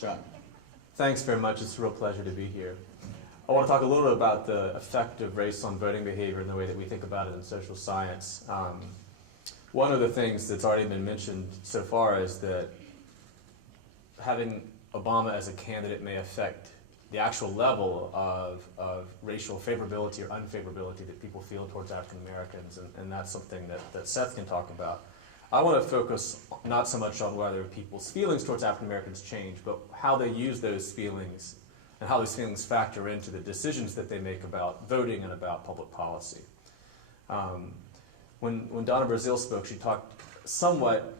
John. Thanks very much. It's a real pleasure to be here. I want to talk a little bit about the effect of race on voting behavior and the way that we think about it in social science. One of the things that's already been mentioned so far is that having Obama as a candidate may affect the actual level of racial favorability or unfavorability that people feel towards African Americans, and that's something that Seth can talk about. I want to focus not so much on whether people's feelings towards African Americans change, but how they use those feelings and how those feelings factor into the decisions that they make about voting and about public policy. When Donna Brazile spoke, she talked somewhat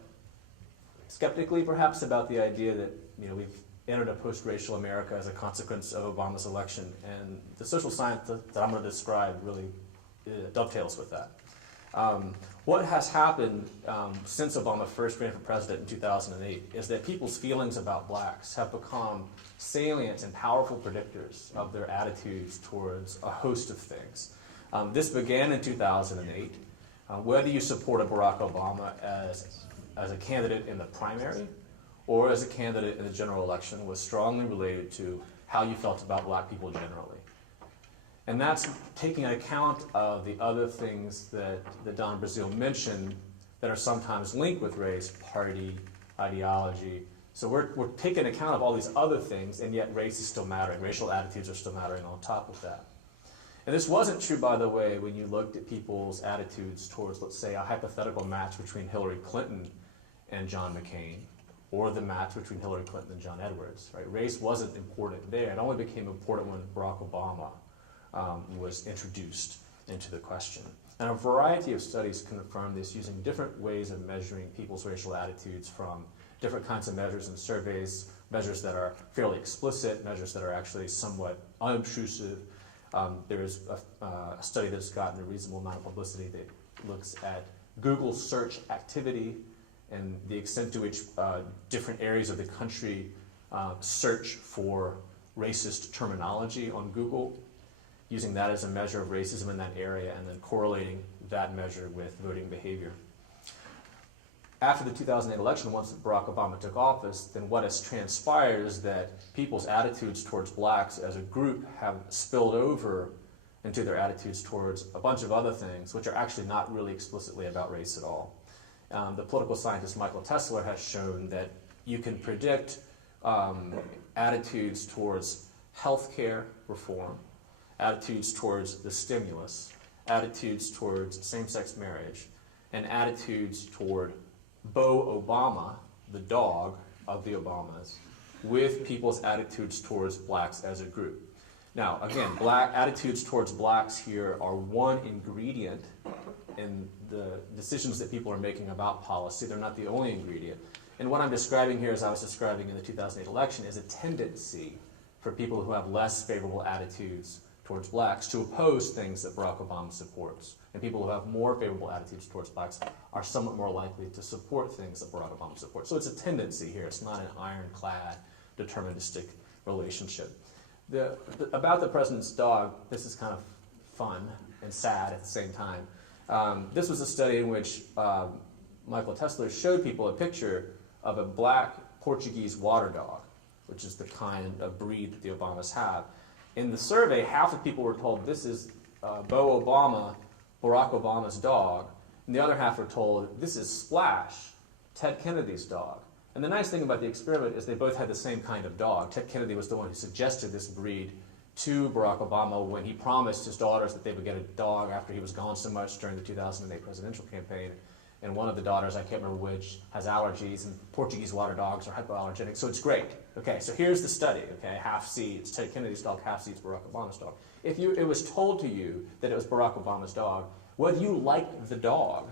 skeptically, perhaps, about the idea that we've entered a post-racial America as a consequence of Obama's election, and the social science that I'm going to describe really dovetails with that. What has happened since Obama first ran for president in 2008 is that people's feelings about blacks have become salient and powerful predictors of their attitudes towards a host of things. This began in 2008. Whether you support a Barack Obama as a candidate in the primary or as a candidate in the general election was strongly related to how you felt about black people generally. And that's taking account of the other things that Donna Brazile mentioned that are sometimes linked with race, party, ideology. So we're taking account of all these other things, and yet race is still mattering. Racial attitudes are still mattering on top of that. And this wasn't true, by the way, when you looked at people's attitudes towards, let's say, a hypothetical match between Hillary Clinton and John McCain, or the match between Hillary Clinton and John Edwards. Right? Race wasn't important there. It only became important when Barack Obama was introduced into the question. And a variety of studies confirm this using different ways of measuring people's racial attitudes, from different kinds of measures and surveys, measures that are fairly explicit, measures that are actually somewhat unobtrusive. There is a study that's gotten a reasonable amount of publicity that looks at Google search activity and the extent to which different areas of the country search for racist terminology on Google, using that as a measure of racism in that area and then correlating that measure with voting behavior. After the 2008 election, once Barack Obama took office, then what has transpired is that people's attitudes towards blacks as a group have spilled over into their attitudes towards a bunch of other things, which are actually not really explicitly about race at all. The political scientist Michael Tesler has shown that you can predict attitudes towards healthcare reform, attitudes towards the stimulus, attitudes towards same-sex marriage, and attitudes toward Bo Obama, the dog of the Obamas, with people's attitudes towards blacks as a group. Now, again, attitudes towards blacks here are one ingredient in the decisions that people are making about policy. They're not the only ingredient. And what I'm describing here, as I was describing in the 2008 election, is a tendency for people who have less favorable attitudes towards blacks to oppose things that Barack Obama supports. And people who have more favorable attitudes towards blacks are somewhat more likely to support things that Barack Obama supports. So it's a tendency here. It's not an ironclad, deterministic relationship. About the president's dog, this is kind of fun and sad at the same time. This was a study in which Michael Tesler showed people a picture of a black Portuguese water dog, which is the kind of breed that the Obamas have. In the survey, half of people were told this is Bo Obama, Barack Obama's dog, and the other half were told this is Splash, Ted Kennedy's dog. And the nice thing about the experiment is they both had the same kind of dog. Ted Kennedy was the one who suggested this breed to Barack Obama when he promised his daughters that they would get a dog after he was gone so much during the 2008 presidential campaign. And one of the daughters, I can't remember which, has allergies, and Portuguese water dogs are hypoallergenic, so it's great. Okay, so here's the study, okay, half C, it's Ted Kennedy's dog, half C, it's Barack Obama's dog. If it was told to you that it was Barack Obama's dog, whether you liked the dog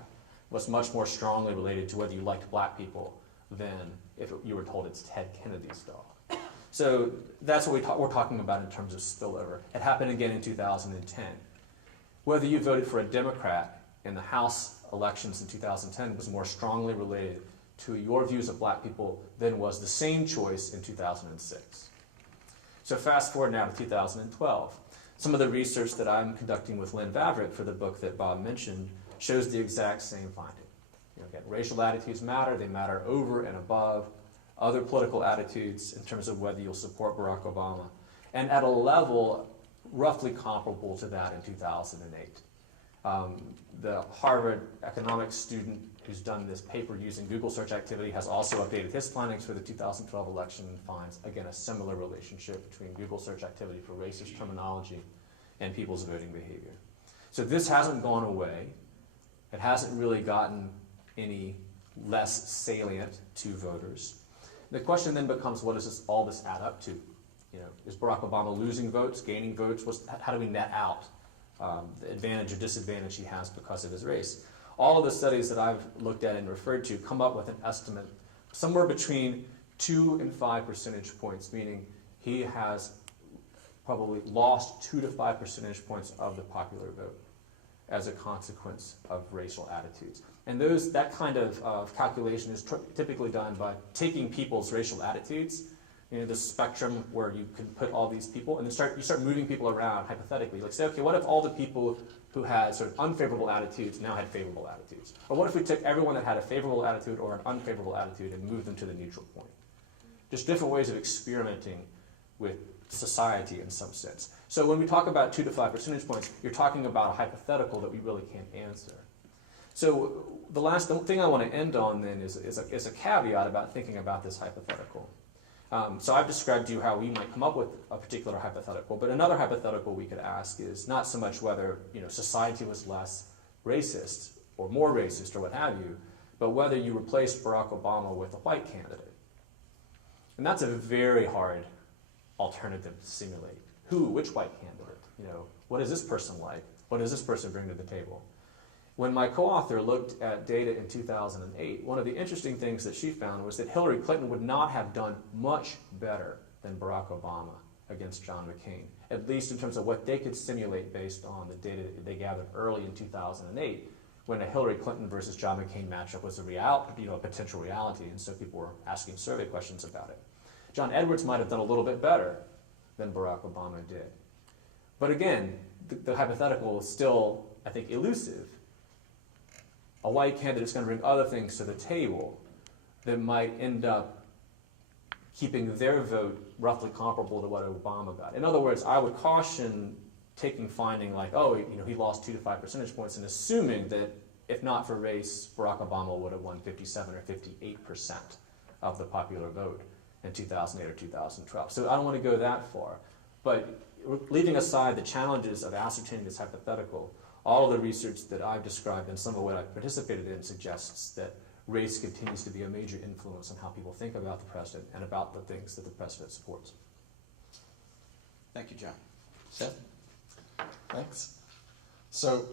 was much more strongly related to whether you liked black people than if you were told it's Ted Kennedy's dog. So that's what we're talking about in terms of spillover. It happened again in 2010. Whether you voted for a Democrat in the House elections in 2010 was more strongly related to your views of black people than was the same choice in 2006. So fast forward now to 2012. Some of the research that I'm conducting with Lynn Vavrick for the book that Bob mentioned shows the exact same finding. Again, racial attitudes matter. They matter over and above other political attitudes in terms of whether you'll support Barack Obama, and at a level roughly comparable to that in 2008. The Harvard economics student who's done this paper using Google search activity has also updated his findings for the 2012 election and finds, again, a similar relationship between Google search activity for racist terminology and people's voting behavior. So this hasn't gone away. It hasn't really gotten any less salient to voters. The question then becomes, what does all this add up to? You know, is Barack Obama losing votes, gaining votes? How do we net out the advantage or disadvantage he has because of his race? All of the studies that I've looked at and referred to come up with an estimate somewhere between 2 and 5 percentage points, meaning he has probably lost 2 to 5 percentage points of the popular vote as a consequence of racial attitudes. And that kind of calculation is typically done by taking people's racial attitudes, you know, the spectrum where you can put all these people, and then you start moving people around hypothetically. Like say, okay, what if all the people who had sort of unfavorable attitudes now had favorable attitudes? Or what if we took everyone that had a favorable attitude or an unfavorable attitude and moved them to the neutral point? Just different ways of experimenting with society in some sense. So when we talk about 2 to 5 percentage points, you're talking about a hypothetical that we really can't answer. So the thing I want to end on then is a caveat about thinking about this hypothetical. So I've described to you how we might come up with a particular hypothetical, but another hypothetical we could ask is not so much whether society was less racist or more racist or what have you, but whether you replaced Barack Obama with a white candidate. And that's a very hard alternative to simulate. Which white candidate? What is this person like? What does this person bring to the table? When my co-author looked at data in 2008, one of the interesting things that she found was that Hillary Clinton would not have done much better than Barack Obama against John McCain, at least in terms of what they could simulate based on the data that they gathered early in 2008, when a Hillary Clinton versus John McCain matchup was a potential reality, and so people were asking survey questions about it. John Edwards might have done a little bit better than Barack Obama did. But again, the hypothetical is still, I think, elusive. A white candidate is going to bring other things to the table that might end up keeping their vote roughly comparable to what Obama got. In other words, I would caution taking finding like, he lost 2 to 5 percentage points and assuming that if not for race, Barack Obama would have won 57 or 58% of the popular vote in 2008 or 2012. So I don't want to go that far. But leaving aside the challenges of ascertaining this hypothetical, all of the research that I've described and some of what I've participated in suggests that race continues to be a major influence on how people think about the president and about the things that the president supports. Thank you, John. Seth? Thanks. So,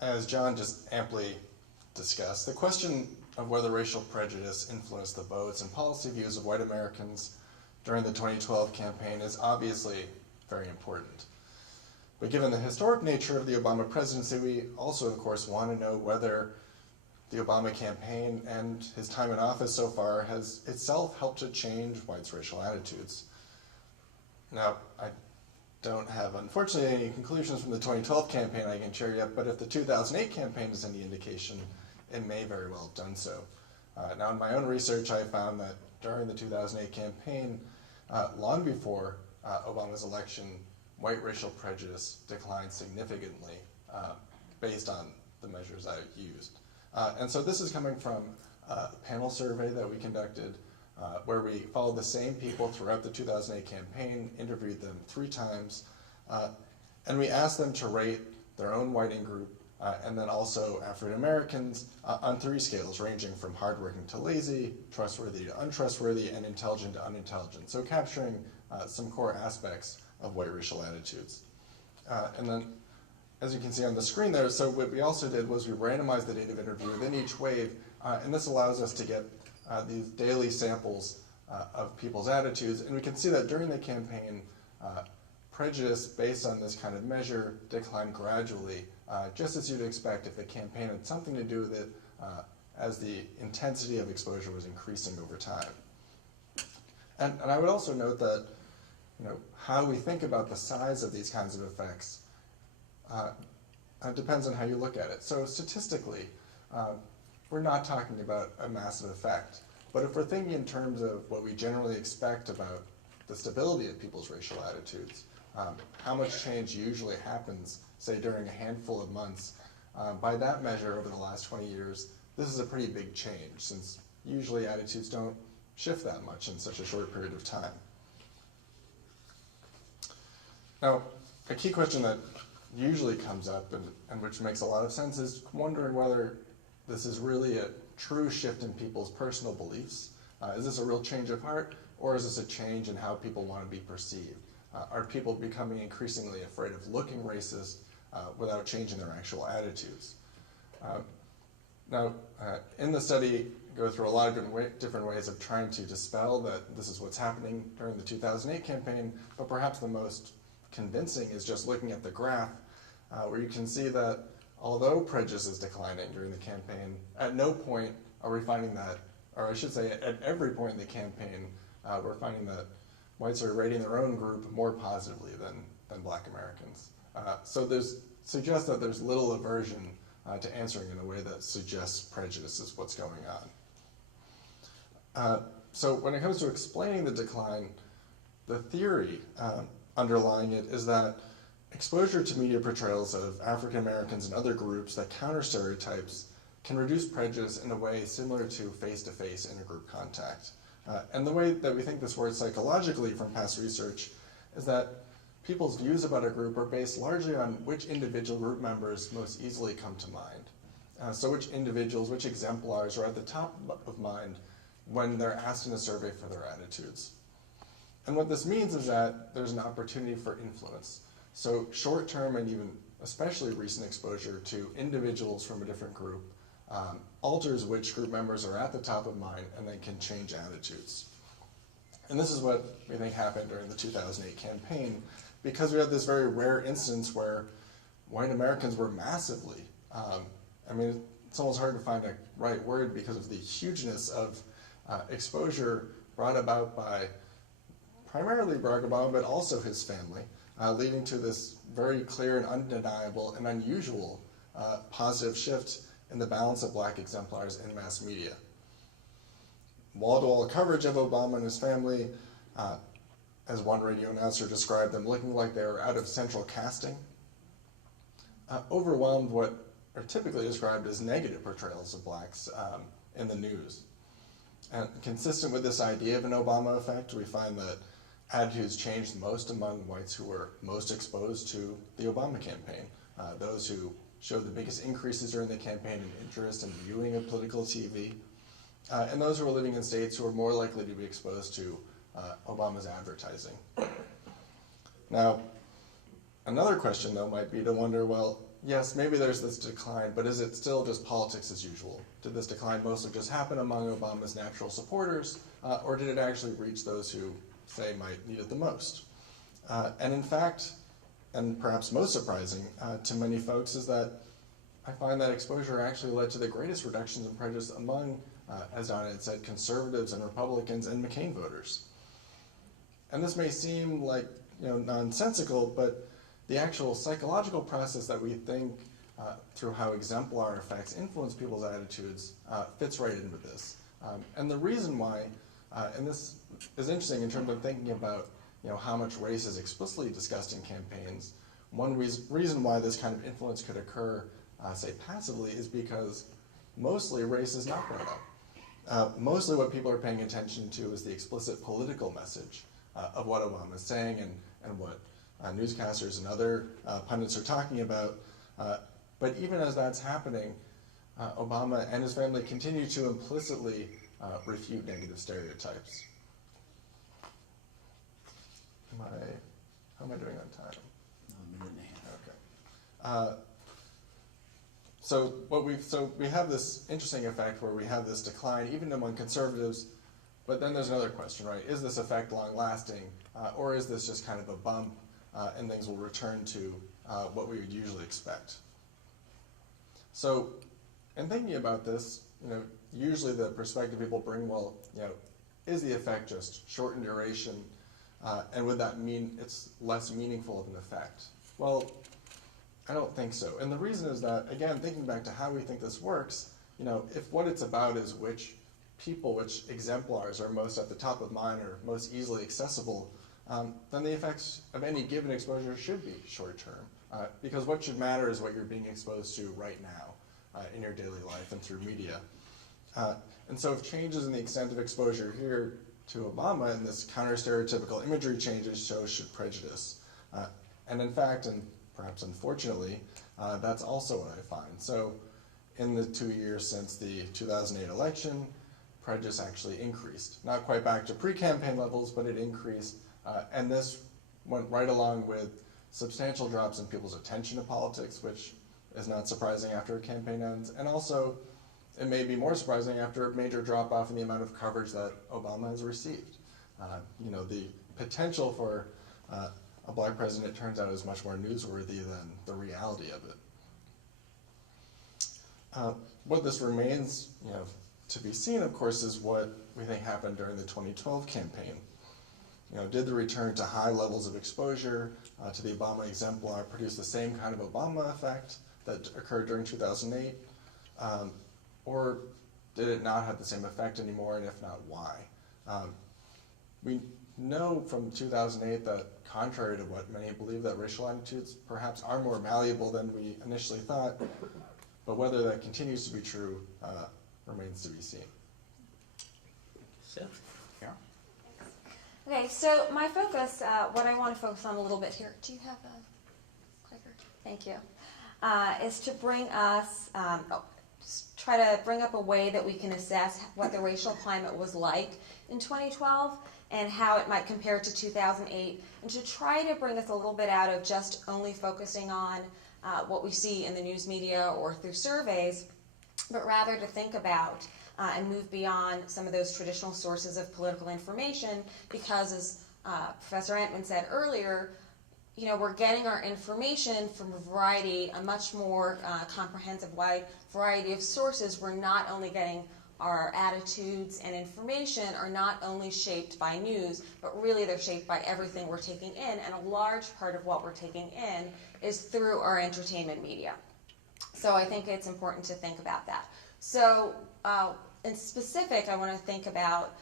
as John just amply discussed, the question of whether racial prejudice influenced the votes and policy views of white Americans during the 2012 campaign is obviously very important. But given the historic nature of the Obama presidency, we also, of course, want to know whether the Obama campaign and his time in office so far has itself helped to change whites' racial attitudes. Now, I don't have, unfortunately, any conclusions from the 2012 campaign I can share yet, but if the 2008 campaign is any indication, it may very well have done so. Now, in my own research, I found that during the 2008 campaign, long before Obama's election, white racial prejudice declined significantly based on the measures I used. And so this is coming from a panel survey that we conducted where we followed the same people throughout the 2008 campaign, interviewed them 3 times, and we asked them to rate their own whiting group and then also African Americans on 3 scales ranging from hardworking to lazy, trustworthy to untrustworthy, and intelligent to unintelligent. So capturing some core aspects of white racial attitudes. And then, as you can see on the screen there, so what we also did was we randomized the date of interview within each wave, and this allows us to get these daily samples of people's attitudes, and we can see that during the campaign, prejudice based on this kind of measure declined gradually, just as you'd expect if the campaign had something to do with it as the intensity of exposure was increasing over time. And I would also note that how we think about the size of these kinds of effects depends on how you look at it. So statistically, we're not talking about a massive effect. But if we're thinking in terms of what we generally expect about the stability of people's racial attitudes, how much change usually happens, say, during a handful of months, by that measure over the last 20 years, this is a pretty big change, since usually attitudes don't shift that much in such a short period of time. Now, a key question that usually comes up, and which makes a lot of sense, is wondering whether this is really a true shift in people's personal beliefs. Is this a real change of heart, or is this a change in how people want to be perceived? Are people becoming increasingly afraid of looking racist without changing their actual attitudes? Now, in the study, go through a lot of different ways of trying to dispel that this is what's happening during the 2008 campaign, but perhaps the most convincing is just looking at the graph, where you can see that although prejudice is declining during the campaign, at no point are we finding that, or I should say at every point in the campaign, we're finding that whites are rating their own group more positively than black Americans. So there's suggests that there's little aversion to answering in a way that suggests prejudice is what's going on. So when it comes to explaining the decline, the theory underlying it is that exposure to media portrayals of African Americans and other groups that counter stereotypes can reduce prejudice in a way similar to face-to-face intergroup contact. And the way that we think this works psychologically from past research is that people's views about a group are based largely on which individual group members most easily come to mind. So which individuals, which exemplars are at the top of mind when they're asked in a survey for their attitudes. And what this means is that there's an opportunity for influence. So short-term and even especially recent exposure to individuals from a different group alters which group members are at the top of mind and then can change attitudes. And this is what we think happened during the 2008 campaign, because we had this very rare instance where white Americans were massively, I mean, it's almost hard to find a right word because of the hugeness of exposure brought about by primarily Barack Obama, but also his family, leading to this very clear and undeniable and unusual positive shift in the balance of black exemplars in mass media. Wall-to-wall coverage of Obama and his family, as one radio announcer described them, looking like they were out of central casting, overwhelmed what are typically described as negative portrayals of blacks in the news. And consistent with this idea of an Obama effect, we find that attitudes changed most among whites who were most exposed to the Obama campaign, those who showed the biggest increases during the campaign in interest in viewing of political TV, and those who were living in states who were more likely to be exposed to Obama's advertising. Now, another question, though, might be to wonder, well, yes, maybe there's this decline, but is it still just politics as usual? Did this decline mostly just happen among Obama's natural supporters, or did it actually reach those who, say, might need it the most? And in fact, and perhaps most surprising to many folks, is that I find that exposure actually led to the greatest reductions in prejudice among, as Donna had said, conservatives and Republicans and McCain voters. And this may seem like nonsensical, but the actual psychological process that we think through how exemplar effects influence people's attitudes fits right into this. And the reason why, and this is interesting in terms of thinking about how much race is explicitly discussed in campaigns, one reason why this kind of influence could occur, say passively, is because mostly race is not brought up. Mostly what people are paying attention to is the explicit political message of what Obama is saying and what newscasters and other pundits are talking about. But even as that's happening, Obama and his family continue to implicitly refute negative stereotypes. How am I doing on time? A minute and a half. Okay. So we have this interesting effect where we have this decline even among conservatives, but then there's another question, right? Is this effect long-lasting, or is this just kind of a bump and things will return to what we would usually expect? So in thinking about this, usually the perspective people bring, well, is the effect just short in duration, and would that mean it's less meaningful of an effect? Well, I don't think so. And the reason is that, again, thinking back to how we think this works, if what it's about is which people, which exemplars are most at the top of mind or most easily accessible, then the effects of any given exposure should be short-term. Because what should matter is what you're being exposed to right now in your daily life and through media. And so if changes in the extent of exposure here to Obama and this counter-stereotypical imagery changes should prejudice. And in fact, and perhaps unfortunately, that's also what I find. So in the 2 years since the 2008 election, prejudice actually increased. Not quite back to pre-campaign levels, but it increased. And this went right along with substantial drops in people's attention to politics, which is not surprising after a campaign ends. And also, it may be more surprising after a major drop-off in the amount of coverage that Obama has received. The potential for a black president, it turns out, is much more newsworthy than the reality of it. What this remains, to be seen, of course, is what we think happened during the 2012 campaign. Did the return to high levels of exposure to the Obama exemplar produce the same kind of Obama effect that occurred during 2008? Or did it not have the same effect anymore, and if not, why? We know from 2008 that, contrary to what many believe, that racial attitudes perhaps are more malleable than we initially thought, but whether that continues to be true remains to be seen. Seth? Yeah. Okay, so my focus, what I want to focus on a little bit here, do you have a clicker? Thank you. Is to bring us, just try to bring up a way that we can assess what the racial climate was like in 2012 and how it might compare to 2008, and to try to bring us a little bit out of just only focusing on what we see in the news media or through surveys, but rather to think about and move beyond some of those traditional sources of political information, because as Professor Entman said earlier, we're getting our information from a much more comprehensive, wide variety of sources. We're not only getting our attitudes and information are not only shaped by news, but really they're shaped by everything we're taking in, and a large part of what we're taking in is through our entertainment media. So I think it's important to think about that. So in specific, I want to think about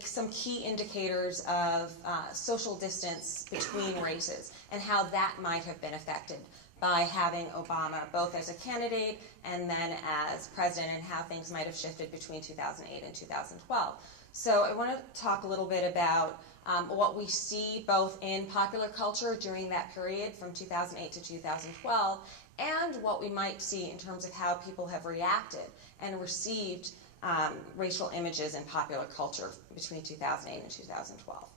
some key indicators of social distance between races and how that might have been affected by having Obama both as a candidate and then as president, and how things might have shifted between 2008 and 2012. So I want to talk a little bit about what we see both in popular culture during that period from 2008 to 2012, and what we might see in terms of how people have reacted and received racial images in popular culture between 2008 and 2012.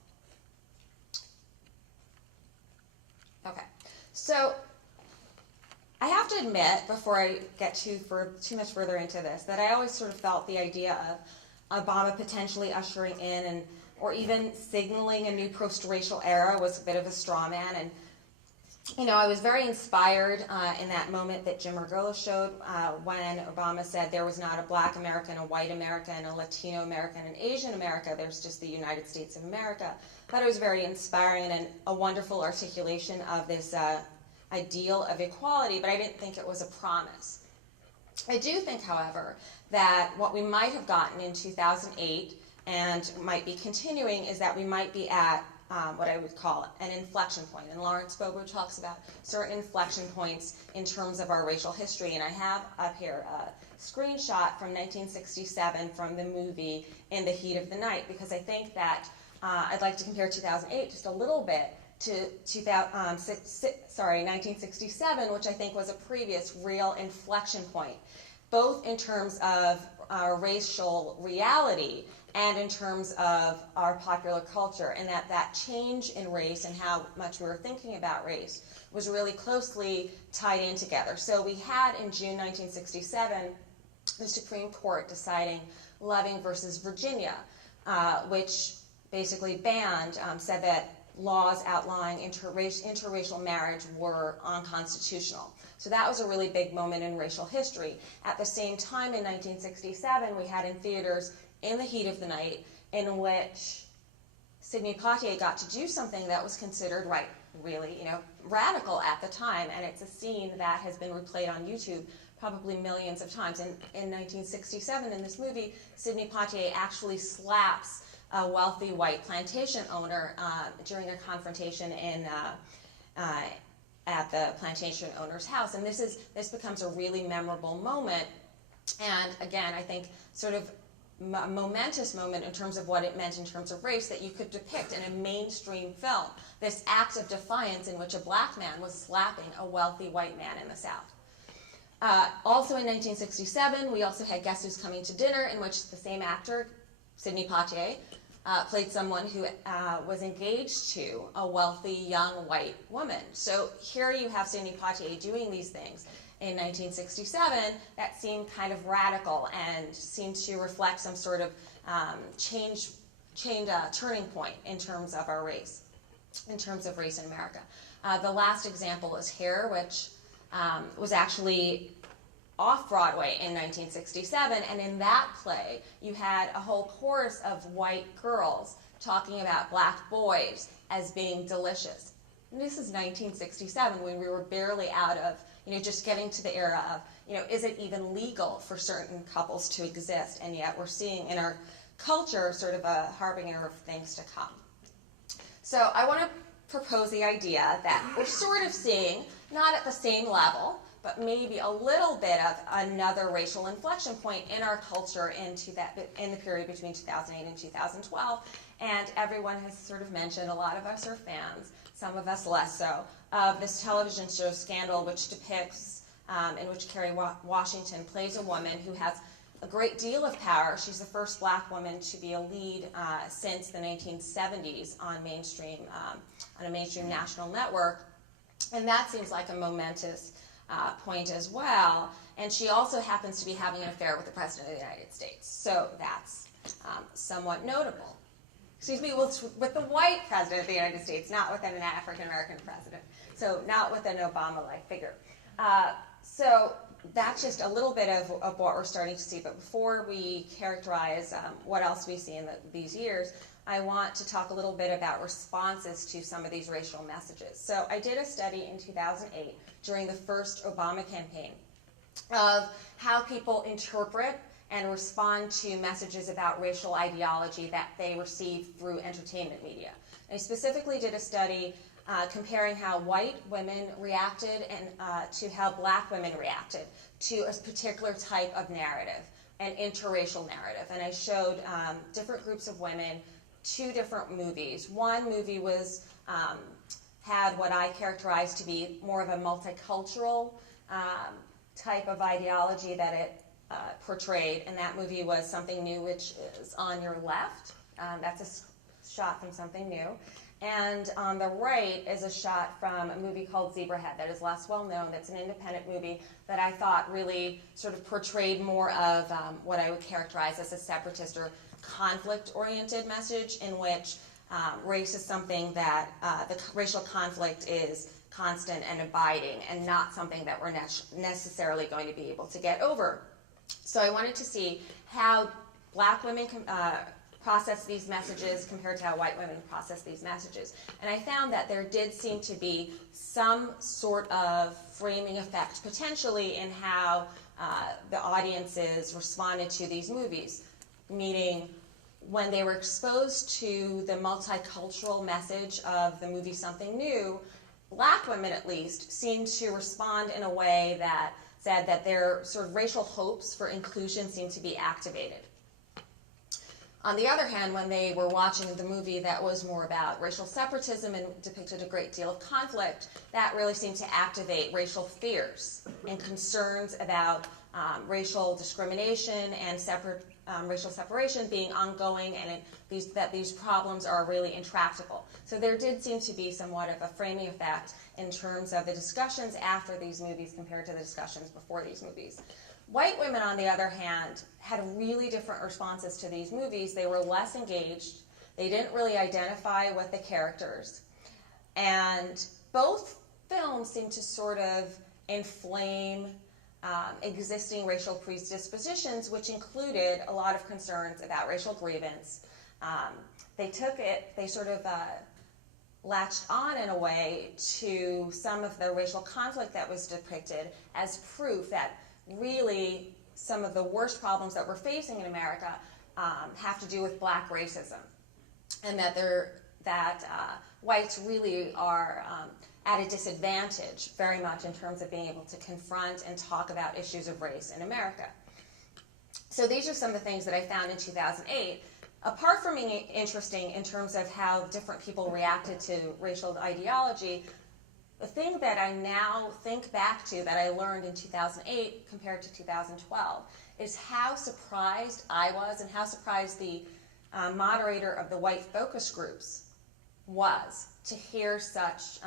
Okay, so I have to admit, before I get too much further into this, that I always sort of felt the idea of Obama potentially ushering in or even signaling a new post-racial era was a bit of a straw man. And I was very inspired in that moment that Jim Margolis showed when Obama said there was not a black American, a white American, a Latino American, an Asian America, there's just the United States of America. I thought it was very inspiring and a wonderful articulation of this ideal of equality, but I didn't think it was a promise. I do think, however, that what we might have gotten in 2008 and might be continuing is that we might be at what I would call an inflection point. And Lawrence Bobo talks about certain inflection points in terms of our racial history. And I have up here a screenshot from 1967 from the movie In the Heat of the Night, because I think that I'd like to compare 2008 just a little bit to 1967, which I think was a previous real inflection point, both in terms of our racial reality and in terms of our popular culture, and that change in race and how much we were thinking about race was really closely tied in together. So we had in June 1967 the Supreme Court deciding Loving versus Virginia, which basically said that laws outlawing interracial marriage were unconstitutional. So that was a really big moment in racial history. At the same time, in 1967, we had in theaters In the Heat of the Night, in which Sidney Poitier got to do something that was considered really, radical at the time, and it's a scene that has been replayed on YouTube probably millions of times. In 1967, in this movie, Sidney Poitier actually slaps a wealthy white plantation owner during a confrontation at the plantation owner's house. And this becomes a really memorable moment. And again, I think sort of a momentous moment in terms of what it meant in terms of race that you could depict in a mainstream film, this act of defiance in which a black man was slapping a wealthy white man in the South. Also in 1967, we also had Guess Who's Coming to Dinner, in which the same actor, Sidney Poitier, played someone who was engaged to a wealthy young white woman. So here you have Sidney Poitier doing these things in 1967 that seemed kind of radical and seemed to reflect some sort of turning point in terms of our race, in terms of race in America. The last example is Hair, which was actually off-Broadway in 1967, and in that play you had a whole chorus of white girls talking about black boys as being delicious. And this is 1967, when we were barely out of, just getting to the era of, is it even legal for certain couples to exist? And yet we're seeing in our culture sort of a harbinger of things to come. So I want to propose the idea that we're sort of seeing, not at the same level, but maybe a little bit of another racial inflection point in our culture in the period between 2008 and 2012. And everyone has sort of mentioned, a lot of us are fans, some of us less so, of this television show Scandal, which depicts, in which Kerry Washington plays a woman who has a great deal of power. She's the first black woman to be a lead since the 1970s on a mainstream national network. And that seems like a momentous point as well. And she also happens to be having an affair with the President of the United States. So that's somewhat notable. Excuse me, with the white President of the United States, not with an African-American president. So not with an Obama-like figure. So that's just a little bit of what we're starting to see. But before we characterize what else we see in these years, I want to talk a little bit about responses to some of these racial messages. So I did a study in 2008 during the first Obama campaign of how people interpret and respond to messages about racial ideology that they receive through entertainment media. And I specifically did a study comparing how white women reacted and to how black women reacted to a particular type of narrative, an interracial narrative. And I showed different groups of women, two different movies. One movie was had what I characterized to be more of a multicultural type of ideology that it portrayed, and that movie was Something New, which is on your left. That's a shot from Something New. And on the right is a shot from a movie called Zebrahead that is less well known. That's an independent movie that I thought really sort of portrayed more of what I would characterize as a separatist or conflict-oriented message, in which race is something that the racial conflict is constant and abiding and not something that we're necessarily going to be able to get over. So I wanted to see how black women process these messages compared to how white women process these messages. And I found that there did seem to be some sort of framing effect potentially in how the audiences responded to these movies, meaning when they were exposed to the multicultural message of the movie Something New, black women at least seemed to respond in a way that said that their sort of racial hopes for inclusion seemed to be activated. On the other hand, when they were watching the movie that was more about racial separatism and depicted a great deal of conflict, that really seemed to activate racial fears and concerns about racial discrimination and racial separation being ongoing, and that these problems are really intractable. So there did seem to be somewhat of a framing effect in terms of the discussions after these movies compared to the discussions before these movies. White women, on the other hand, had really different responses to these movies. They were less engaged. They didn't really identify with the characters. And both films seemed to sort of inflame existing racial predispositions, which included a lot of concerns about racial grievance. They sort of latched on in a way to some of the racial conflict that was depicted as proof that really some of the worst problems that we're facing in America have to do with black racism, and that whites really are at a disadvantage very much in terms of being able to confront and talk about issues of race in America. So these are some of the things that I found in 2008. Apart from being interesting in terms of how different people reacted to racial ideology, the thing that I now think back to that I learned in 2008 compared to 2012 is how surprised I was and how surprised the moderator of the white focus groups was to hear such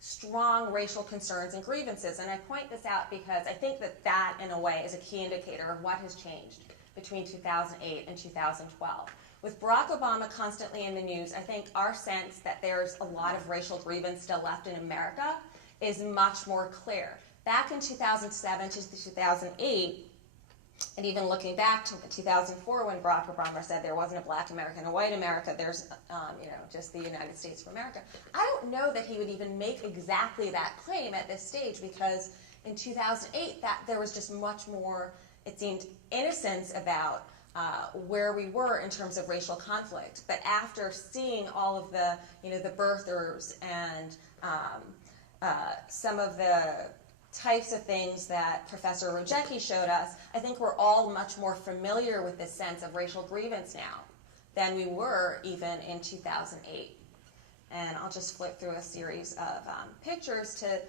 strong racial concerns and grievances. And I point this out because I think that in a way is a key indicator of what has changed between 2008 and 2012. With Barack Obama constantly in the news, I think our sense that there's a lot of racial grievance still left in America is much more clear. Back in 2007 to 2008, and even looking back to 2004 when Barack Obama said there wasn't a black America and a white America, there's just the United States of America. I don't know that he would even make exactly that claim at this stage, because in 2008 there was just much more, it seemed, innocence about where we were in terms of racial conflict. But after seeing all of the birthers and some of the types of things that Professor Rojecki showed us, I think we're all much more familiar with this sense of racial grievance now than we were even in 2008. And I'll just flip through a series of pictures to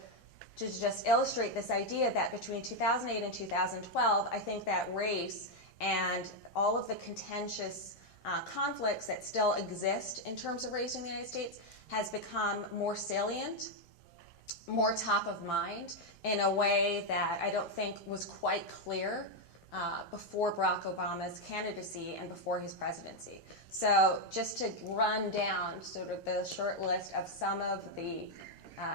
just illustrate this idea that between 2008 and 2012, I think that race and all of the contentious conflicts that still exist in terms of race in the United States has become more salient, more top of mind, in a way that I don't think was quite clear before Barack Obama's candidacy and before his presidency. So just to run down sort of the short list of some of the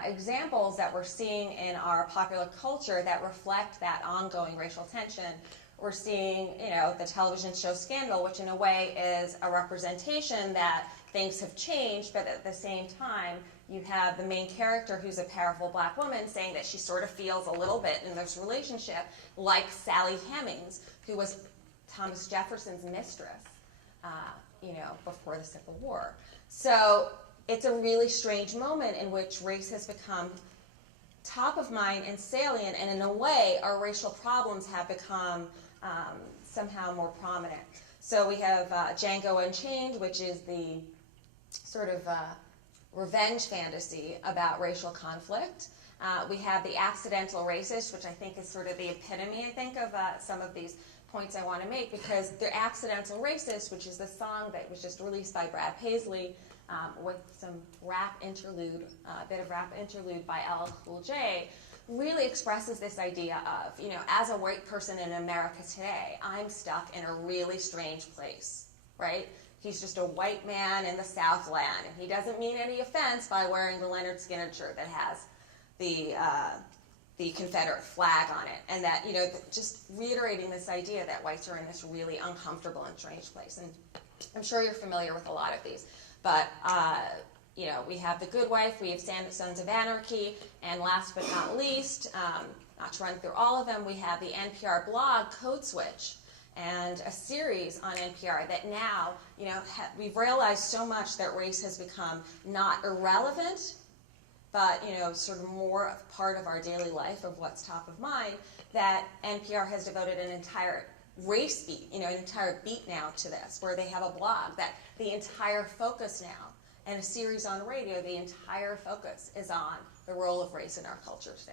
examples that we're seeing in our popular culture that reflect that ongoing racial tension. We're seeing, the television show Scandal, which in a way is a representation that things have changed, but at the same time, you have the main character, who's a powerful black woman, saying that she sort of feels a little bit in this relationship like Sally Hemings, who was Thomas Jefferson's mistress, before the Civil War. So it's a really strange moment in which race has become top of mind and salient, and in a way, our racial problems have become somehow more prominent. So we have Django Unchained, which is the sort of revenge fantasy about racial conflict. We have The Accidental Racist, which I think is sort of the epitome, of some of these points I want to make, because The Accidental Racist, which is the song that was just released by Brad Paisley with some rap interlude, a bit of rap interlude by LL Cool J, really expresses this idea of, as a white person in America today, I'm stuck in a really strange place, right? He's just a white man in the Southland, and he doesn't mean any offense by wearing the Leonard Skinner shirt that has the Confederate flag on it, and that, just reiterating this idea that whites are in this really uncomfortable and strange place. And I'm sure you're familiar with a lot of these, but we have The Good Wife, we have Sons of Anarchy, and last but not least, not to run through all of them, we have the NPR blog Code Switch, and a series on NPR that now, we've realized so much that race has become not irrelevant, but, sort of more of part of our daily life, of what's top of mind, that NPR has devoted an entire race beat, an entire beat now to this, where they have a blog that the entire focus now, and a series on radio, the entire focus is on the role of race in our culture today.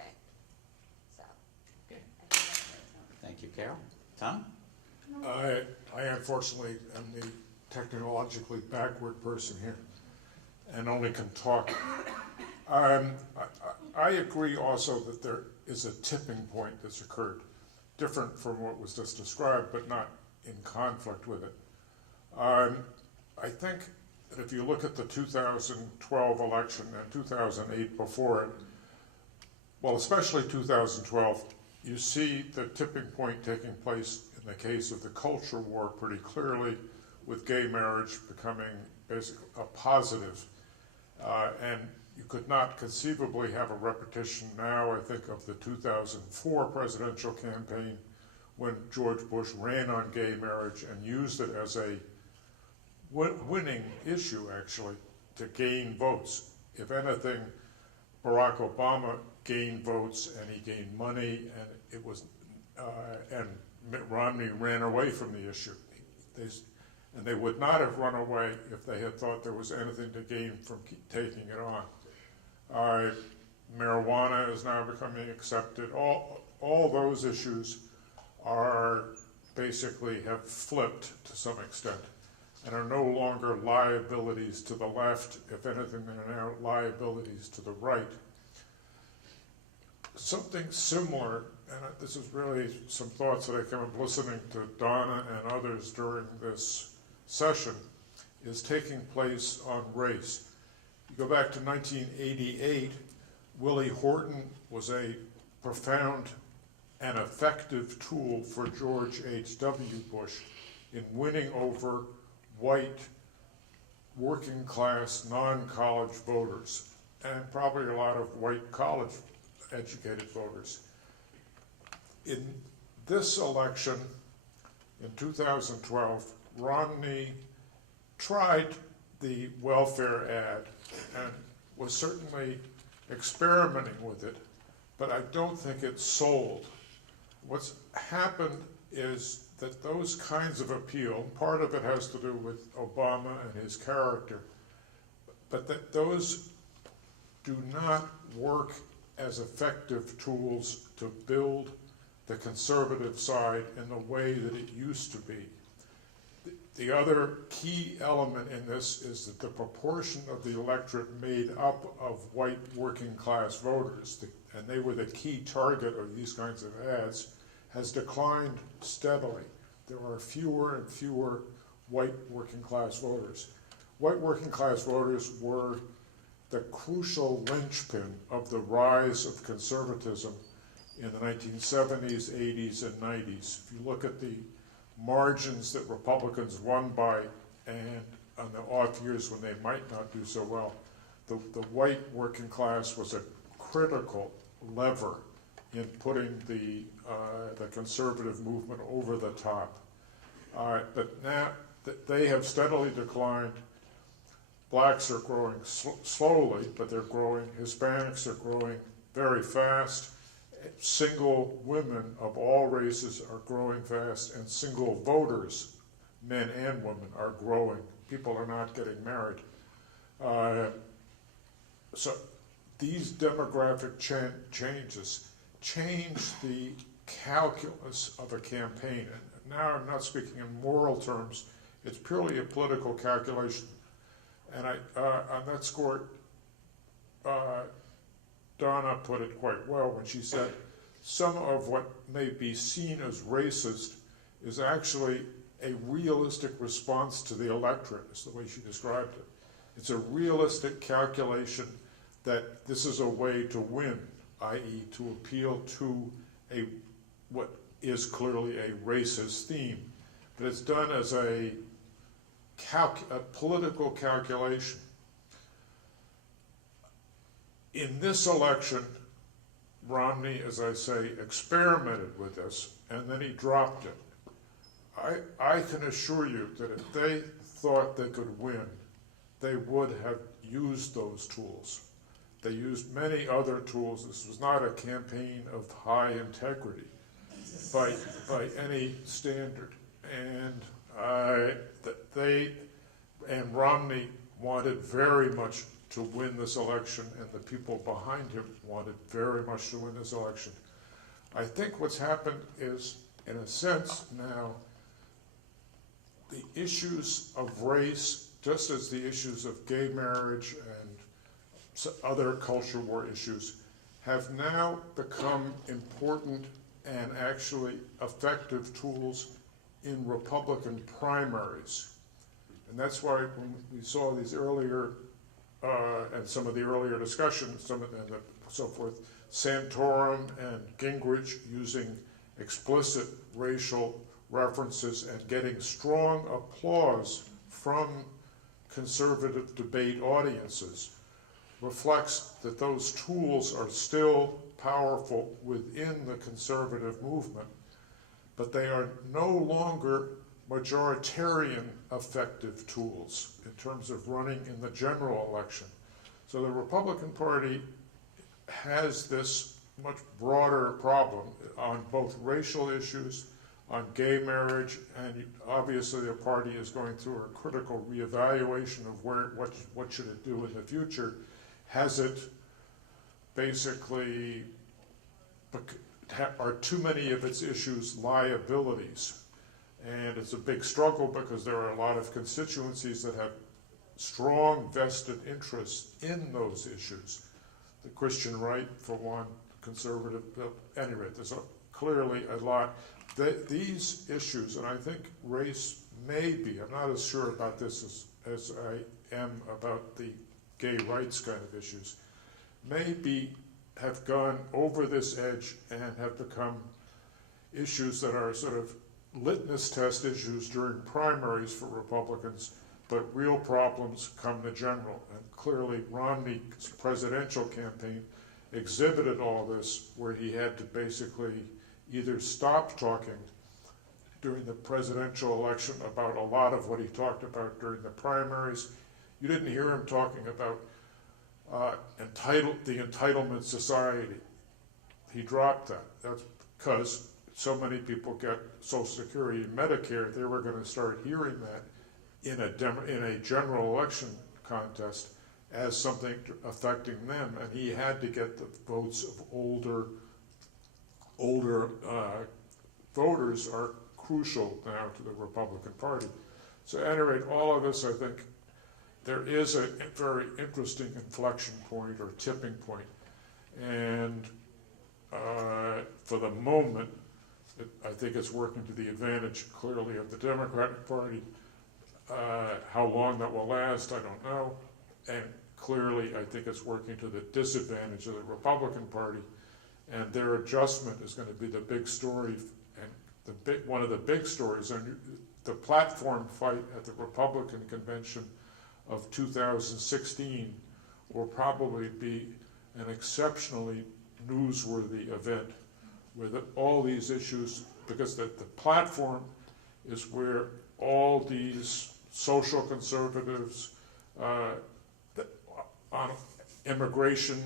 So, Okay. Thank you, Carole. Tom? I unfortunately am the technologically backward person here and only can talk. I agree also that there is a tipping point that's occurred, different from what was just described, but not in conflict with it. I think that if you look at the 2012 election and 2008 before it, well, especially 2012, you see the tipping point taking place in the case of the culture war pretty clearly, with gay marriage becoming basically a positive. And you could not conceivably have a repetition now, I think, of the 2004 presidential campaign when George Bush ran on gay marriage and used it as a winning issue, actually, to gain votes. If anything, Barack Obama gained votes and he gained money, and it was, and Mitt Romney ran away from the issue. And they would not have run away if they had thought there was anything to gain from taking it on. Marijuana is now becoming accepted. All those issues are basically have flipped to some extent and are no longer liabilities to the left. If anything, they're now liabilities to the right. Something similar, and this is really some thoughts that I came up listening to Donna and others during this session, is taking place on race. You go back to 1988, Willie Horton was a profound and effective tool for George H.W. Bush in winning over white, working class, non-college voters, and probably a lot of white college educated voters. In this election, in 2012, Romney tried the welfare ad and was certainly experimenting with it, but I don't think it sold. What's happened is that those kinds of appeal, part of it has to do with Obama and his character, but that those do not work as effective tools to build the conservative side in the way that it used to be. The other key element in this is that the proportion of the electorate made up of white working class voters, and they were the key target of these kinds of ads, has declined steadily. There are fewer and fewer white working class voters. White working class voters were the crucial linchpin of the rise of conservatism in the 1970s, 80s, and 90s. If you look at the margins that Republicans won by, and on the off years when they might not do so well, the white working class was a critical lever in putting the conservative movement over the top. But now they have steadily declined. Blacks are growing slowly, but they're growing. Hispanics are growing very fast. Single women of all races are growing fast, and single voters, men and women, are growing. People are not getting married. So these demographic changes change the calculus of a campaign. And now I'm not speaking in moral terms. It's purely a political calculation. And on that score, Donna put it quite well when she said some of what may be seen as racist is actually a realistic response to the electorate, is the way she described it. It's a realistic calculation that this is a way to win, i.e. to appeal to what is clearly a racist theme. But it's done as a political calculation. In this election, Romney, as I say, experimented with this, and then he dropped it. I can assure you that if they thought they could win, they would have used those tools. They used many other tools. This was not a campaign of high integrity by any standard. And Romney wanted very much to win this election, and the people behind him wanted very much to win this election. I think what's happened is, in a sense now, the issues of race, just as the issues of gay marriage and other culture war issues, have now become important and actually effective tools in Republican primaries. And that's why when we saw these earlier, and some of the earlier discussions, and so forth, Santorum and Gingrich using explicit racial references and getting strong applause from conservative debate audiences reflects that those tools are still powerful within the conservative movement, but they are no longer majoritarian effective tools in terms of running in the general election. So the Republican Party has this much broader problem on both racial issues, on gay marriage, and obviously the party is going through a critical reevaluation of what should it do in the future. Has it basically, are too many of its issues liabilities? And it's a big struggle because there are a lot of constituencies that have strong vested interests in those issues. The Christian right, for one, conservative, anyway, there's clearly a lot. These issues, and I think race may be, I'm not as sure about this as I am about the gay rights kind of issues, have gone over this edge and have become issues that are sort of litmus test issues during primaries for Republicans, but real problems come to general. And clearly Romney's presidential campaign exhibited all this, where he had to basically either stop talking during the presidential election about a lot of what he talked about during the primaries. You didn't hear him talking about the entitlement society. He dropped that. That's because so many people get Social Security and Medicare, they were going to start hearing that in a general election contest as something affecting them, and he had to get the votes of older voters are crucial now to the Republican Party. So at any rate, all of this, I think, there is a very interesting inflection point or tipping point. And for the moment, I think it's working to the advantage, clearly, of the Democratic Party. How long that will last, I don't know. And clearly, I think it's working to the disadvantage of the Republican Party. And their adjustment is going to be the big story. And one of the big stories, and the platform fight at the Republican convention of 2016 will probably be an exceptionally newsworthy event, where all these issues, because the platform is where all these social conservatives, on immigration,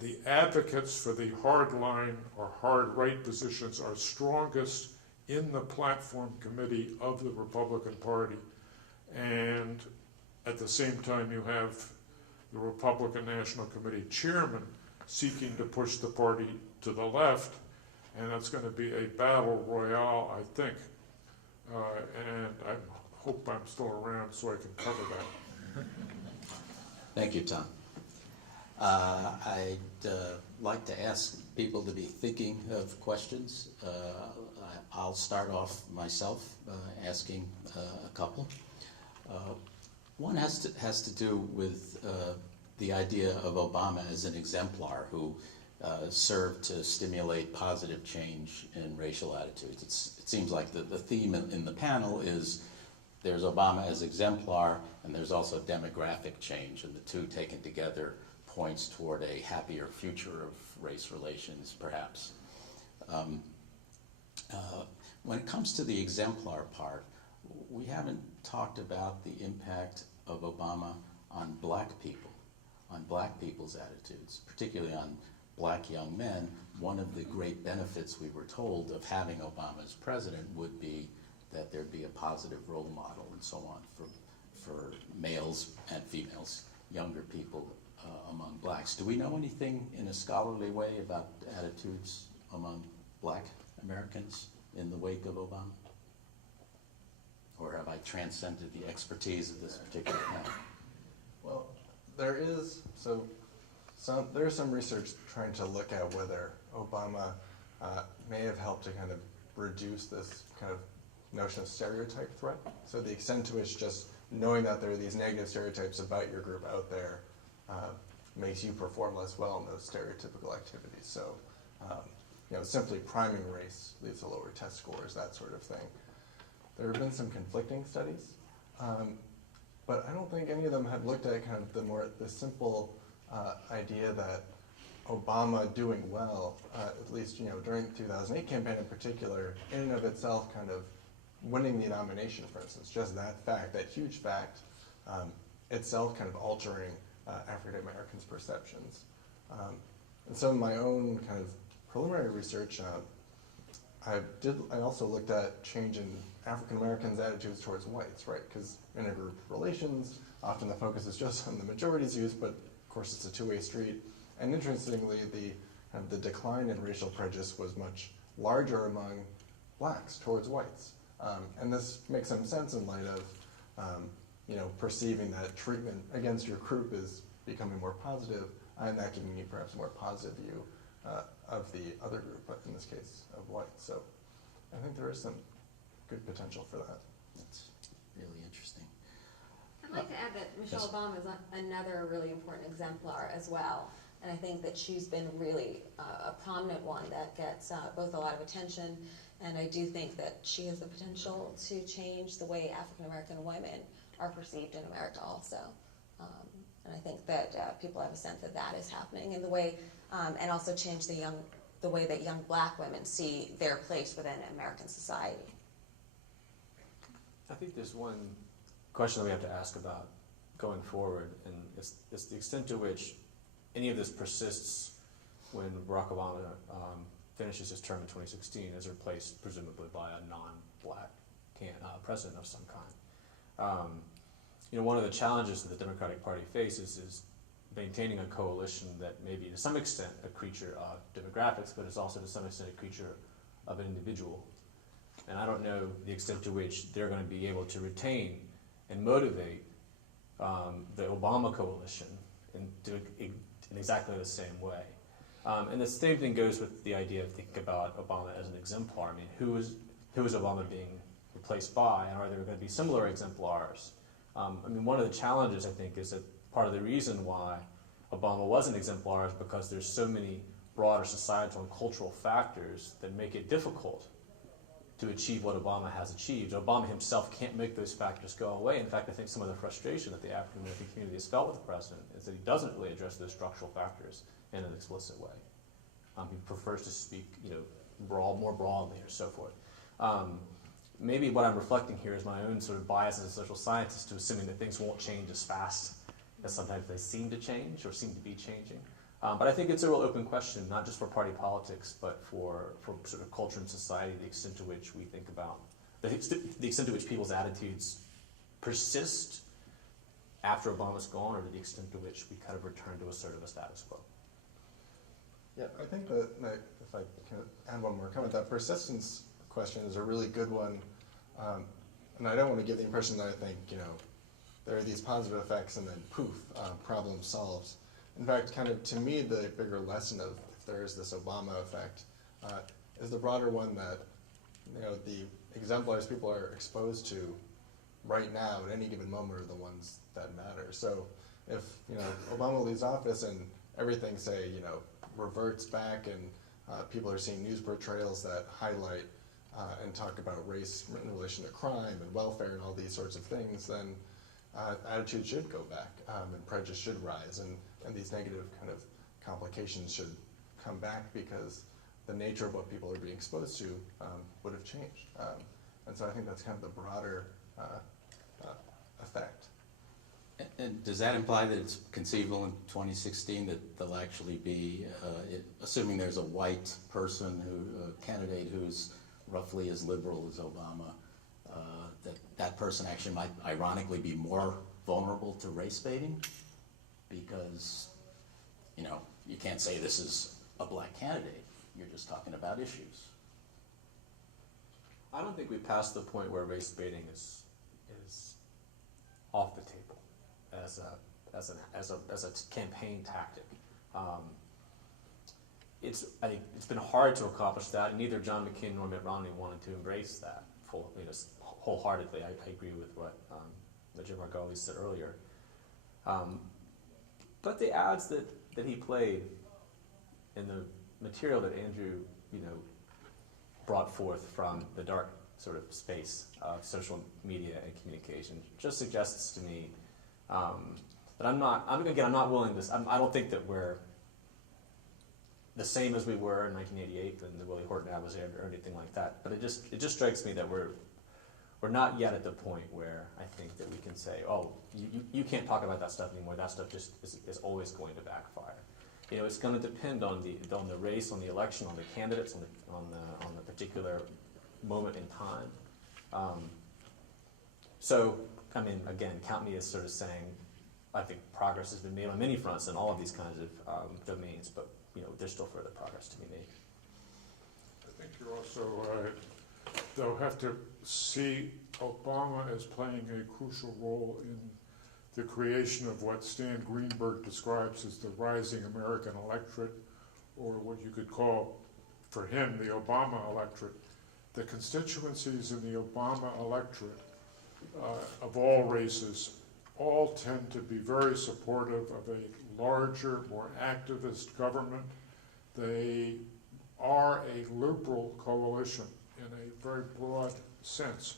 the advocates for the hard line or hard right positions are strongest in the platform committee of the Republican Party. And at the same time, you have the Republican National Committee chairman seeking to push the party to the left, and that's going to be a battle royale, I think. And I hope I'm still around so I can cover that. Thank you, Tom. I'd like to ask people to be thinking of questions. I'll start off myself asking a couple. One has to do with the idea of Obama as an exemplar who served to stimulate positive change in racial attitudes. It seems like the theme in the panel is there's Obama as exemplar, and there's also demographic change, and the two taken together points toward a happier future of race relations, perhaps. When it comes to the exemplar part, we haven't talked about the impact of Obama on black people, on black people's attitudes, particularly on black young men. One of the great benefits we were told of having Obama as president would be that there'd be a positive role model and so on for males and females, younger people among blacks. Do we know anything in a scholarly way about attitudes among black Americans in the wake of Obama? Or have I transcended the expertise of this particular panel? Well, there is some research trying to look at whether Obama may have helped to kind of reduce this kind of notion of stereotype threat. So the extent to which just knowing that there are these negative stereotypes about your group out there makes you perform less well in those stereotypical activities. So, simply priming race leads to lower test scores, that sort of thing. There have been some conflicting studies. but I don't think any of them had looked at kind of the simple idea that Obama doing well, at least during the 2008 campaign in particular, in and of itself, kind of winning the nomination, for instance, just that fact, that huge fact, itself kind of altering African Americans' perceptions. And so in my own kind of preliminary research, I also looked at change in African Americans' attitudes towards whites, right? Because intergroup relations, often the focus is just on the majority's views, but of course it's a two-way street. And interestingly, the decline in racial prejudice was much larger among blacks towards whites. And this makes some sense in light of perceiving that treatment against your group is becoming more positive, and that giving you perhaps a more positive view of the other group, but in this case of whites. So I think there is some good potential for that. That's really interesting. I'd like to add that Michelle Yes. Obama is another really important exemplar as well. And I think that she's been really a prominent one that gets both a lot of attention, and I do think that she has the potential to change the way African American women are perceived in America also. And I think that people have a sense that that is happening, and the way, and also change the way that young black women see their place within American society. I think there's one question that we have to ask about going forward, and it's the extent to which any of this persists when Barack Obama finishes his term in 2016, is replaced presumably by a non-black president of some kind. One of the challenges that the Democratic Party faces is maintaining a coalition that may be to some extent a creature of demographics, but is also to some extent a creature of an individual. And I don't know the extent to which they're going to be able to retain and motivate the Obama coalition in exactly the same way. And the same thing goes with the idea of thinking about Obama as an exemplar. I mean, who is Obama being replaced by, and are there going to be similar exemplars? One of the challenges, I think, is that part of the reason why Obama was an exemplar is because there's so many broader societal and cultural factors that make it difficult to achieve what Obama has achieved. Obama himself can't make those factors go away. In fact, I think some of the frustration that the African American community has felt with the president is that he doesn't really address those structural factors in an explicit way. He prefers to speak, more broadly or so forth. Maybe what I'm reflecting here is my own sort of bias as a social scientist to assuming that things won't change as fast as sometimes they seem to change or seem to be changing. But I think it's a real open question, not just for party politics, but for sort of culture and society, the extent to which we think about, the extent to which people's attitudes persist after Obama's gone, or to the extent to which we kind of return to a sort of a status quo. Yeah, I think that if I can add one more comment, that persistence question is a really good one. And I don't want to give the impression that I think, there are these positive effects and then poof, problem solved. In fact, kind of to me, the bigger lesson of if there is this Obama effect is the broader one that, the exemplars people are exposed to right now at any given moment are the ones that matter. So if, Obama leaves office and everything, say, reverts back and people are seeing news portrayals that highlight and talk about race in relation to crime and welfare and all these sorts of things, then attitudes should go back and prejudice should rise, and these negative kind of complications should come back because the nature of what people are being exposed to would have changed. And so I think that's kind of the broader effect. And does that imply that it's conceivable in 2016 that there'll actually be, assuming there's a white person, a candidate who's roughly as liberal as Obama, that person actually might ironically be more vulnerable to race baiting? Because, you can't say this is a black candidate. You're just talking about issues. I don't think we've passed the point where race baiting is off the table as a campaign tactic. I think it's been hard to accomplish that, and neither John McCain nor Mitt Romney wanted to embrace that wholeheartedly. I agree with what Jim Margolis said earlier. But the ads that he played in the material that Andrew brought forth from the dark sort of space of social media and communication just suggests to me that I'm not willing to, I don't think that we're the same as we were in 1988 when the Willie Horton ad was aired or anything like that. But it just strikes me that we're not yet at the point where I think that we can say, oh, you can't talk about that stuff anymore. That stuff just is always going to backfire. You know, it's going to depend on the race, on the election, on the candidates, on the particular moment in time. So, I mean, again, count me as sort of saying, I think progress has been made on many fronts in all of these kinds of domains, but you know, there's still further progress to be made. I think you also, they'll have to see Obama as playing a crucial role in the creation of what Stan Greenberg describes as the rising American electorate, or what you could call, for him, the Obama electorate. The constituencies in the Obama electorate of all races all tend to be very supportive of a larger, more activist government. They are a liberal coalition in a very broad sense.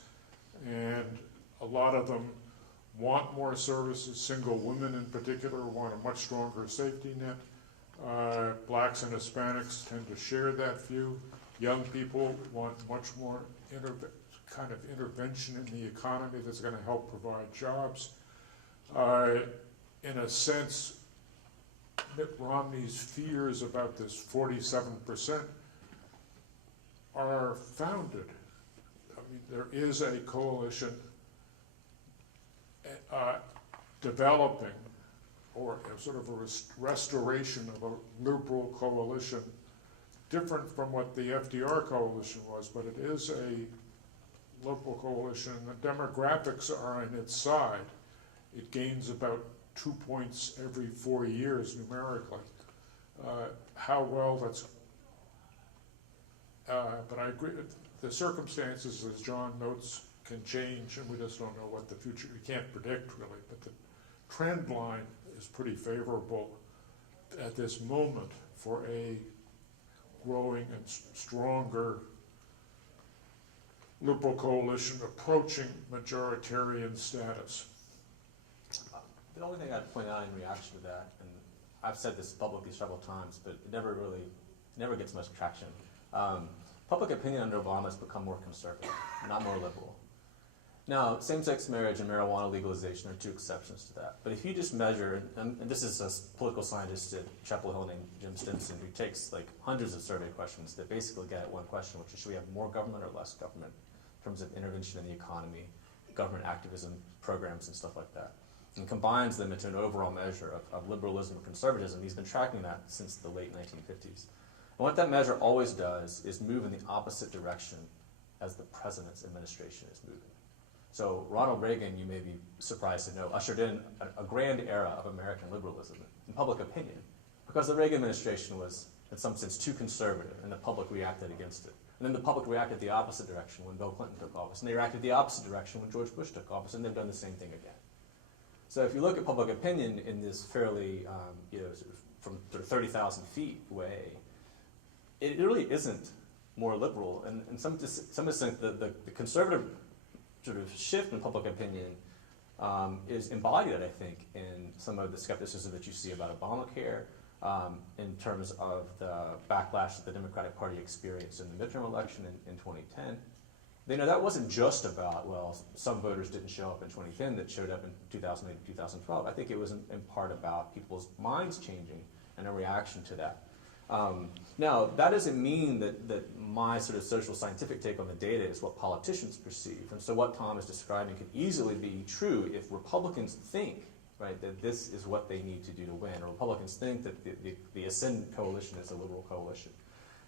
And a lot of them want more services. Single women in particular want a much stronger safety net. Blacks and Hispanics tend to share that view. Young people want much more kind of intervention in the economy that's going to help provide jobs. In a sense, Mitt Romney's fears about this 47% are founded. I mean, there is a coalition developing, or sort of a restoration of a liberal coalition, different from what the FDR coalition was, but it is a liberal coalition. The demographics are on its side. It gains about 2 points every 4 years numerically. How well that's, but I agree, the circumstances, as John notes, can change, and we just don't know what the future, we can't predict really, but the trend line is pretty favorable at this moment for a growing and stronger liberal coalition approaching majoritarian status. The only thing I'd point out in reaction to that, and I've said this publicly several times, but it never gets much traction. Public opinion under Obama has become more conservative, not more liberal. Now, same-sex marriage and marijuana legalization are two exceptions to that. But if you just measure, and this is a political scientist at Chapel Hill named Jim Stimson, who takes like hundreds of survey questions that basically get at one question, which is, should we have more government or less government in terms of intervention in the economy, government activism programs and stuff like that, and combines them into an overall measure of liberalism or conservatism. He's been tracking that since the late 1950s. And what that measure always does is move in the opposite direction as the president's administration is moving. So Ronald Reagan, you may be surprised to know, ushered in a grand era of American liberalism in public opinion, because the Reagan administration was, in some sense, too conservative, and the public reacted against it. And then the public reacted the opposite direction when Bill Clinton took office, and they reacted the opposite direction when George Bush took office, and they've done the same thing again. So if you look at public opinion in this fairly, sort of from sort of 30,000 feet way, it really isn't more liberal. And in some extent, the conservative sort of shift in public opinion is embodied, I think, in some of the skepticism that you see about Obamacare, in terms of the backlash that the Democratic Party experienced in the midterm election in 2010. That wasn't just about, well, some voters didn't show up in 2010 that showed up in 2008 and 2012. I think it was in part about people's minds changing and a reaction to that. Now, that doesn't mean that my sort of social scientific take on the data is what politicians perceive. And so what Tom is describing could easily be true if Republicans think, right, that this is what they need to do to win, or Republicans think that the ascendant coalition is a liberal coalition.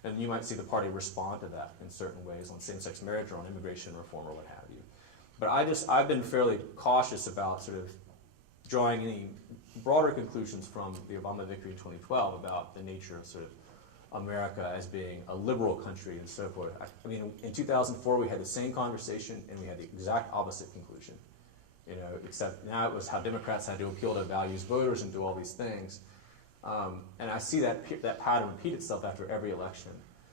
And you might see the party respond to that in certain ways on same-sex marriage or on immigration reform or what have you. But I've been fairly cautious about sort of drawing any broader conclusions from the Obama victory in 2012 about the nature of sort of America as being a liberal country and so forth. I mean, in 2004 we had the same conversation and we had the exact opposite conclusion. Except now it was how Democrats had to appeal to values voters and do all these things. And I see that pattern repeat itself after every election.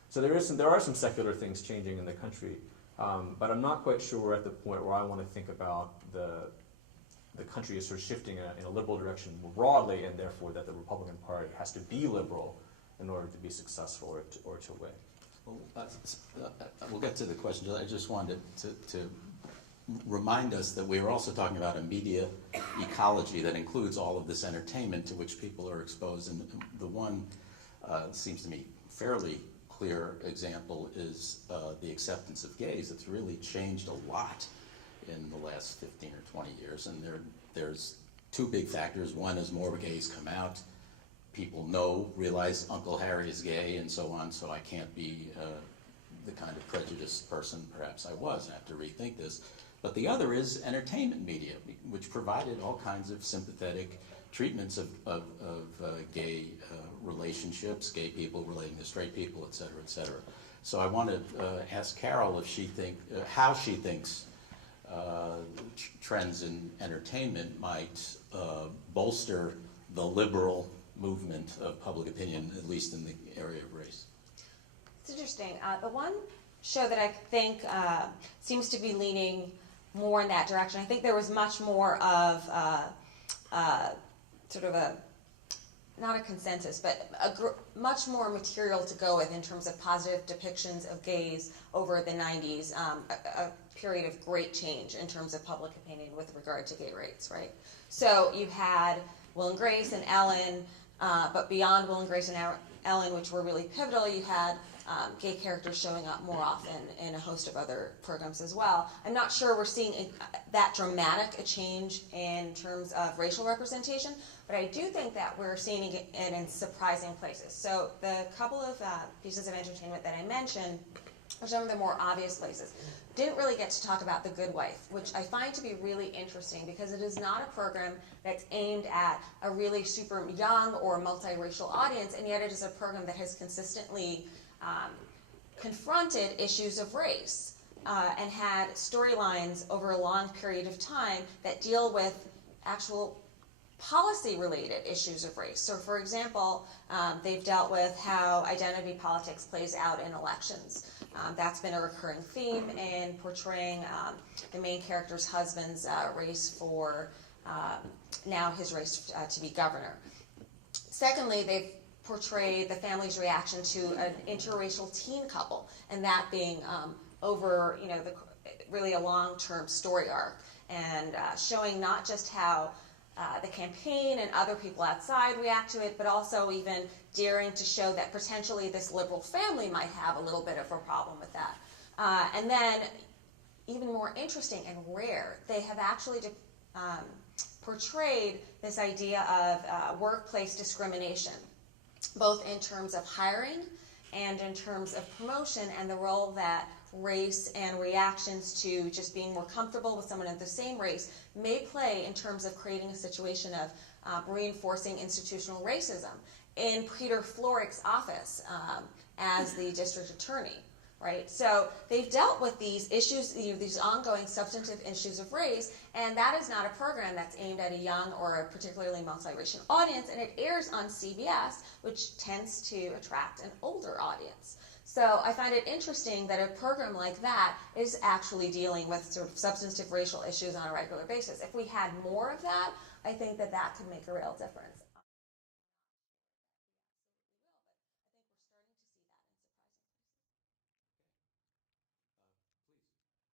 So there are some secular things changing in the country. But I'm not quite sure we're at the point where I want to think about the country is sort of shifting in a liberal direction more broadly, and therefore that the Republican Party has to be liberal in order to be successful or to win. Well, we'll get to the question. I just wanted to remind us that we were also talking about a media ecology that includes all of this entertainment to which people are exposed. And the one, seems to me, fairly clear example is the acceptance of gays. It's really changed a lot in the last 15 or 20 years. And there's two big factors. One is more gays come out. People realize Uncle Harry is gay and so on, so I can't be the kind of prejudiced person perhaps I was. I have to rethink this. But the other is entertainment media, which provided all kinds of sympathetic treatments of gay relationships, gay people relating to straight people, et cetera, et cetera. So I want to ask Carole if how she thinks trends in entertainment might bolster the liberal movement of public opinion, at least in the area of race. It's interesting. The one show that I think seems to be leaning more in that direction, I think there was much more of sort of not a consensus, but much more material to go with in terms of positive depictions of gays over the 90s, a period of great change in terms of public opinion with regard to gay rights, right? So you had Will and Grace and Ellen, but beyond Will and Grace and Ellen, which were really pivotal, you had gay characters showing up more often in a host of other programs as well. I'm not sure we're seeing that dramatic a change in terms of racial representation, but I do think that we're seeing it in surprising places. So the couple of pieces of entertainment that I mentioned are some of the more obvious places. Didn't really get to talk about The Good Wife, which I find to be really interesting because it is not a program that's aimed at a really super young or multiracial audience, and yet it is a program that has consistently confronted issues of race and had storylines over a long period of time that deal with actual policy-related issues of race. So, for example, they've dealt with how identity politics plays out in elections. That's been a recurring theme in portraying the main character's husband's race for now his race to be governor. Secondly, they've portrayed the family's reaction to an interracial teen couple, and that being over, really a long-term story arc, and showing not just how the campaign and other people outside react to it, but also even daring to show that potentially this liberal family might have a little bit of a problem with that. And then, even more interesting and rare, they have actually portrayed this idea of workplace discrimination, both in terms of hiring and in terms of promotion, and the role that race and reactions to just being more comfortable with someone of the same race may play in terms of creating a situation of reinforcing institutional racism. In Peter Florick's office as the district attorney, right? So they've dealt with these issues, these ongoing substantive issues of race, and that is not a program that's aimed at a young or a particularly multiracial audience, and it airs on CBS, which tends to attract an older audience. So I find it interesting that a program like that is actually dealing with sort of substantive racial issues on a regular basis. If we had more of that, I think that could make a real difference.